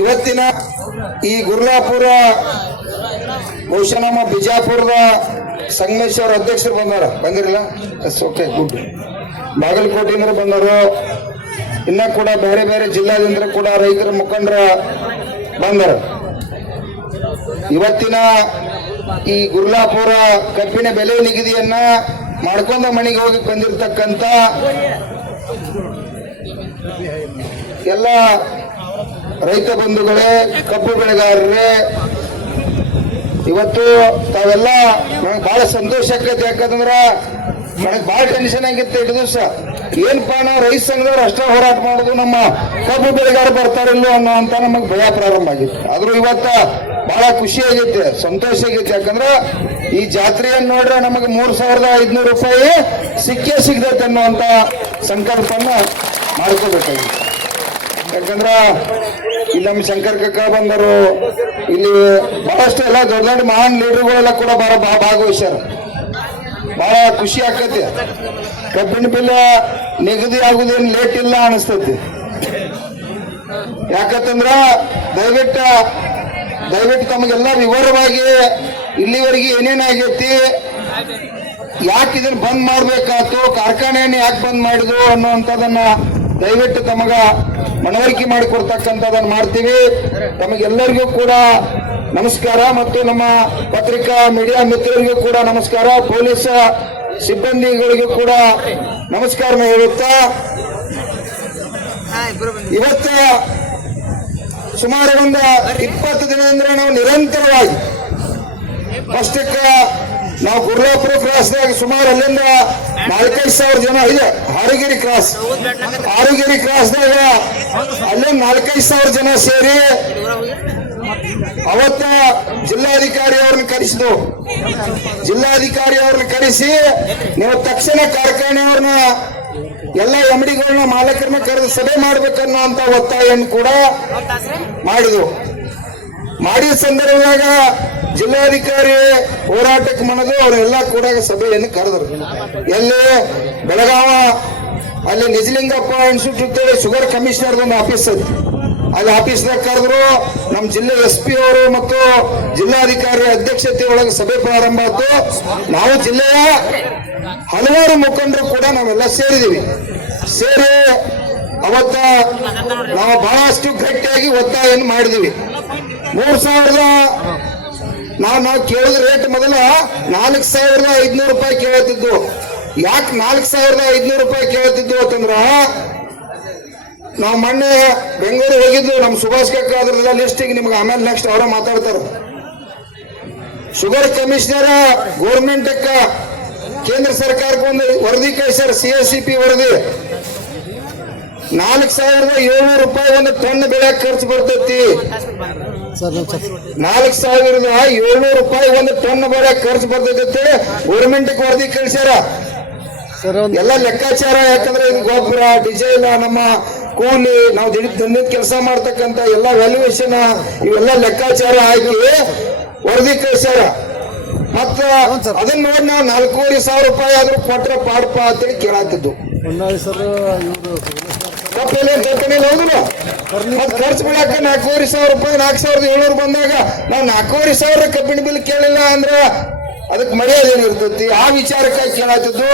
ಇವತ್ತಿನ ಈ ಗುರ್ಲಾಪುರ ಬಹುಶಃ ನಮ್ಮ ಬಿಜಾಪುರದ ಸಂಗಮೇಶ್ವರ ಅಧ್ಯಕ್ಷರು ಬಂದಾರ ಬಂದಿರಲ್ಲ? ಓಕೆ ಗುಡ್ ಬಾಗಲಕೋಟೆಯಿಂದ ಬಂದರು ಇನ್ನ ಕೂಡ ಬೇರೆ ಬೇರೆ ಜಿಲ್ಲಾದಿಂದ ಕೂಡ ರೈತರ ಮುಖಂಡರ ಬಂದರು. ಇವತ್ತಿನ ಈ ಗುರ್ಲಾಪುರ ಕಬ್ಬಿನ ಬೆಲೆ ನಿಗದಿಯನ್ನ ಮಾಡ್ಕೊಂಡ ಮನೆಗೆ ಹೋಗಿ ಬಂದಿರತಕ್ಕಂತ ಎಲ್ಲ ರೈತ ಬಂಧುಗಳೇ, ಕಬ್ಬು ಬೆಳೆಗಾರರೇ, ಇವತ್ತು ತಾವೆಲ್ಲ ನನಗೆ ಬಹಳ ಸಂತೋಷ ಆಕೈತಿ ಯಾಕಂದ್ರ ನನಗೆ ಬಹಳ ಟೆನ್ಷನ್ ಆಗಿತ್ತು ಇಟ್ಟು ದಿವಸ. ಏನಪ್ಪಾ ನಾವು ರೈತ ಸಂಘದವ್ರು ಅಷ್ಟೇ ಹೋರಾಟ ಮಾಡೋದು, ನಮ್ಮ ಕಬ್ಬು ಬೆಳೆಗಾರ ಬರ್ತಾರಿಲ್ಲೋ ಅನ್ನೋ ಅಂತ ನಮಗೆ ಭಯ ಪ್ರಾರಂಭ ಆಗಿತ್ತು. ಆದ್ರೂ ಇವತ್ತ ಬಹಳ ಖುಷಿ ಆಗೈತೆ, ಸಂತೋಷ ಆಗೈತೆ. ಯಾಕಂದ್ರ ಈ ಜಾತ್ರೆಯನ್ನು ನೋಡ್ರೆ ನಮಗೆ ಮೂರ್ ಸಾವಿರದ ಐದ್ನೂರು ರೂಪಾಯಿ ಸಿಕ್ಕೇ ಸಿಗ್ತೈತೆ ಅಂತ ಸಂಕಲ್ಪನ ಮಾಡ್ಕೋಬೇಕಾಗಿತ್ತು. ಯಾಕಂದ್ರ ಇಲ್ಲಿ ನಮ್ಮ ಶಂಕರ್ ಕಕ್ಕ ಬಂದರು. ಇಲ್ಲಿ ಬಹಳಷ್ಟು ಎಲ್ಲ ದೊಡ್ಡ ದೊಡ್ಡ ಮಹಾನ್ ಲೀಡರ್ಗಳೆಲ್ಲ ಕೂಡ ಬಹಳ ಭಾಗವಹಿಸ್ಯಾರ. ಬಹಳ ಖುಷಿ ಆಕತಿ ಕಬ್ಬಿನ ಬಿಲ್ಲ ನಿಗದಿ ಆಗುದೇನು ಲೇಟ್ ಇಲ್ಲ ಅನಿಸ್ತೈತಿ. ಯಾಕಂತಂದ್ರ ದಯವಿಟ್ಟು ದಯವಿಟ್ಟು ತಮಗೆಲ್ಲ ವಿವರವಾಗಿ ಇಲ್ಲಿವರೆಗೆ ಏನೇನಾಗೈತಿ ಯಾಕೆ ಇದನ್ನ ಬಂದ್ ಮಾಡ್ಬೇಕಾಯ್ತು ಕಾರ್ಖಾನೆಯನ್ನು ಯಾಕೆ ಬಂದ್ ಮಾಡಿದ್ರು ಅನ್ನುವಂಥದ್ದನ್ನ ದಯವಿಟ್ಟು ತಮಗ ಮನವರಿಕೆ ಮಾಡಿಕೊಡ್ತಕ್ಕಂಥದ್ದನ್ನು ಮಾಡ್ತೀವಿ. ತಮಗೆಲ್ಲರಿಗೂ ಕೂಡ ನಮಸ್ಕಾರ ಮತ್ತು ನಮ್ಮ ಪತ್ರಿಕಾ ಮೀಡಿಯಾ ಮಿತ್ರರಿಗೂ ಕೂಡ ನಮಸ್ಕಾರ. ಪೊಲೀಸ್ ಸಿಬ್ಬಂದಿಗಳಿಗೂ ಕೂಡ ನಮಸ್ಕಾರ ಹೇಳುತ್ತಾ. ಇವತ್ತ ಸುಮಾರು ಒಂದು ಇಪ್ಪತ್ತು ದಿನದಿಂದ ನಾವು ನಿರಂತರವಾಗಿ ಫಸ್ಟಕ್ಕ ನಾವು ಗುರ್ಲಾಪುರ ಕ್ರಾಸ್ನಾಗ ಸುಮಾರು ಅಲ್ಲಿಂದ ನಾಲ್ಕೈದು ಸಾವಿರ ಜನ ಇದೆ. ಹಾರಗಿರಿ ಕ್ರಾಸ್ ಹಾರಗಿರಿ ಕ್ರಾಸ್ನಾಗ ಅಲ್ಲೇ ನಾಲ್ಕೈದು ಸಾವಿರ ಜನ ಸೇರಿ ಅವತ್ತ ಜಿಲ್ಲಾಧಿಕಾರಿ ಅವ್ರನ್ನ ಕರೆಸಿದ್ರು ಜಿಲ್ಲಾಧಿಕಾರಿ ಅವ್ರನ್ನ ಕರೆಸಿ ನೀವು ತಕ್ಷಣ ಕಾರ್ಖಾನೆಯವ್ರನ್ನ ಎಲ್ಲ ಎಮ್ಡಿಗಳನ್ನ ಮಾಲಕರನ್ನ ಕರೆದು ಸಭೆ ಮಾಡ್ಬೇಕನ್ನೋ ಅಂತ ಒತ್ತಾಯವನ್ನು ಕೂಡ ಮಾಡಿದ್ರು ಮಾಡಿದ ಸಂದರ್ಭದಾಗ ಜಿಲ್ಲಾಧಿಕಾರಿ ಹೋರಾಟಕ್ಕೆ ಮನದು ಅವರೆಲ್ಲ ಕೂಡ ಸಭೆಯನ್ನು ಕರೆದರು. ಎಲ್ಲಿ ಬೆಳಗಾವ, ಅಲ್ಲಿ ನಿಜಲಿಂಗಪ್ಪ ಇನ್ಸ್ಟಿಟ್ಯೂಟ್ ಶುಗರ್ ಕಮಿಷನರ್ ಒಂದು ಆಫೀಸ್ ಐತಿ. ಅಲ್ಲಿ ಆಫೀಸ್ದಾಗ ಕರೆದ್ರು ನಮ್ಮ ಜಿಲ್ಲೆ ಎಸ್ ಪಿ ಅವರು ಮತ್ತು ಜಿಲ್ಲಾಧಿಕಾರಿ ಅಧ್ಯಕ್ಷತೆ ಒಳಗೆ ಸಭೆ ಪ್ರಾರಂಭ ಆಯ್ತು. ನಾವು ಜಿಲ್ಲೆಯ ಹಲವಾರು ಮುಖಂಡರು ಕೂಡ ನಾವೆಲ್ಲ ಸೇರಿದೀವಿ ಸೇರಿ ಅವತ್ತ ನಾವು ಬಹಳಷ್ಟು ಗಟ್ಟಿಯಾಗಿ ಒತ್ತಾಯವನ್ನು ಮಾಡಿದೀವಿ ಮೂರ್ ಸಾವಿರದ ನಾವು ಕೇಳಿದ ರೇಟ್ ಮೊದಲ ನಾಲ್ಕು ಸಾವಿರದ ಐದ್ನೂರು ರೂಪಾಯಿ ಕೇಳುತ್ತಿದ್ದು ಯಾಕೆ ನಾಲ್ಕು ಸಾವಿರದ ಐದ್ನೂರು ರೂಪಾಯಿ ಕೇಳುತ್ತಿದ್ದು ಅಂತಂದ್ರ, ನಾವು ಮೊನ್ನೆ ಬೆಂಗಳೂರು ಹೋಗಿದ್ದು ನಮ್ಮ ಸುಭಾಷ್ ಕಕ್ಕ ಅದ್ರದ್ದೆಲ್ಲ ಲಿಸ್ಟಿಗೆ ನಿಮ್ಗೆ ಆಮೇಲೆ ನೆಕ್ಸ್ಟ್ ಅವರ ಮಾತಾಡ್ತಾರೆ. ಶುಗರ್ ಕಮಿಷನರ್ ಗೋರ್ಮೆಂಟ್ ಕೇಂದ್ರ ಸರ್ಕಾರಕ್ಕೆ ಒಂದು ವರದಿ ಕಳಿಸ್ಯಾರ ಸಿ ಎಸ್ ಸಿ ಪಿ ವರದಿ. ನಾಲ್ಕು ಸಾವಿರದ ಏಳ್ನೂರು ರೂಪಾಯಿ ಒಂದು ಟನ್ ಬೆಳೆ ಖರ್ಚು ಬರ್ತೈತಿ. ನಾಲ್ಕು ಸಾವಿರದ ಏಳ್ನೂರು ರೂಪಾಯಿ ಒಂದು ಟನ್ ಬರ ಖರ್ಚು ಬರ್ತೈತೆ ಅಂತೇಳಿ ಗೋರ್ಮೆಂಟ್ ವರದಿ ಕಳಿಸ್ಯಾರ. ಎಲ್ಲ ಲೆಕ್ಕಾಚಾರ ಯಾಕಂದ್ರೆ ಇದು ಗೊಬ್ಬರ ಡಿಸೇಲ್ ನಮ್ಮ ಕೂಲಿ ನಾವು ದಿನ ದಿನದ ಕೆಲಸ ಮಾಡ್ತಕ್ಕಂತ ಎಲ್ಲ ವ್ಯಾಲ್ಯೂಯೇಷನ್ ಇವೆಲ್ಲ ಲೆಕ್ಕಾಚಾರ ಆಗಿ ವರದಿ ಕಳಿಸ್ಯಾರ. ಮತ್ತ ಅದನ್ನ ನೋಡಿ ನಾವು ನಾಲ್ಕೂವರೆ ಸಾವಿರ ರೂಪಾಯಿ ಆದ್ರೂ ಕೊಟ್ರೆ ಪಾಡಪ್ಪ ಅಂತೇಳಿ ಕೇಳಾತಿದ್ದು ಕಪ್ಪೆಲೆ ಕಟ್ಟಣಿಲ್ಲ ಹೌದಿಲ್ಲ ಮತ್ ಖರ್ಚು ಬಿಡಾಕ ನಾಲ್ಕೂವರೆ ಸಾವಿರ ರೂಪಾಯಿ, ನಾಲ್ಕು ಸಾವಿರದ ಏಳ್ನೂರು ಬಂದಾಗ ನಾವು ನಾಲ್ಕೂವರೆ ಸಾವಿರ ಕಬ್ಬಿಣ ಬಿಲ್ ಕೇಳಿಲ್ಲ ಅಂದ್ರ ಅದಕ್ಕೆ ಮರ್ಯಾದೆ ಏನಿರ್ತೈತಿ? ಆ ವಿಚಾರಕ್ಕಾಗಿ ಕೇಳಾತಿದ್ದು.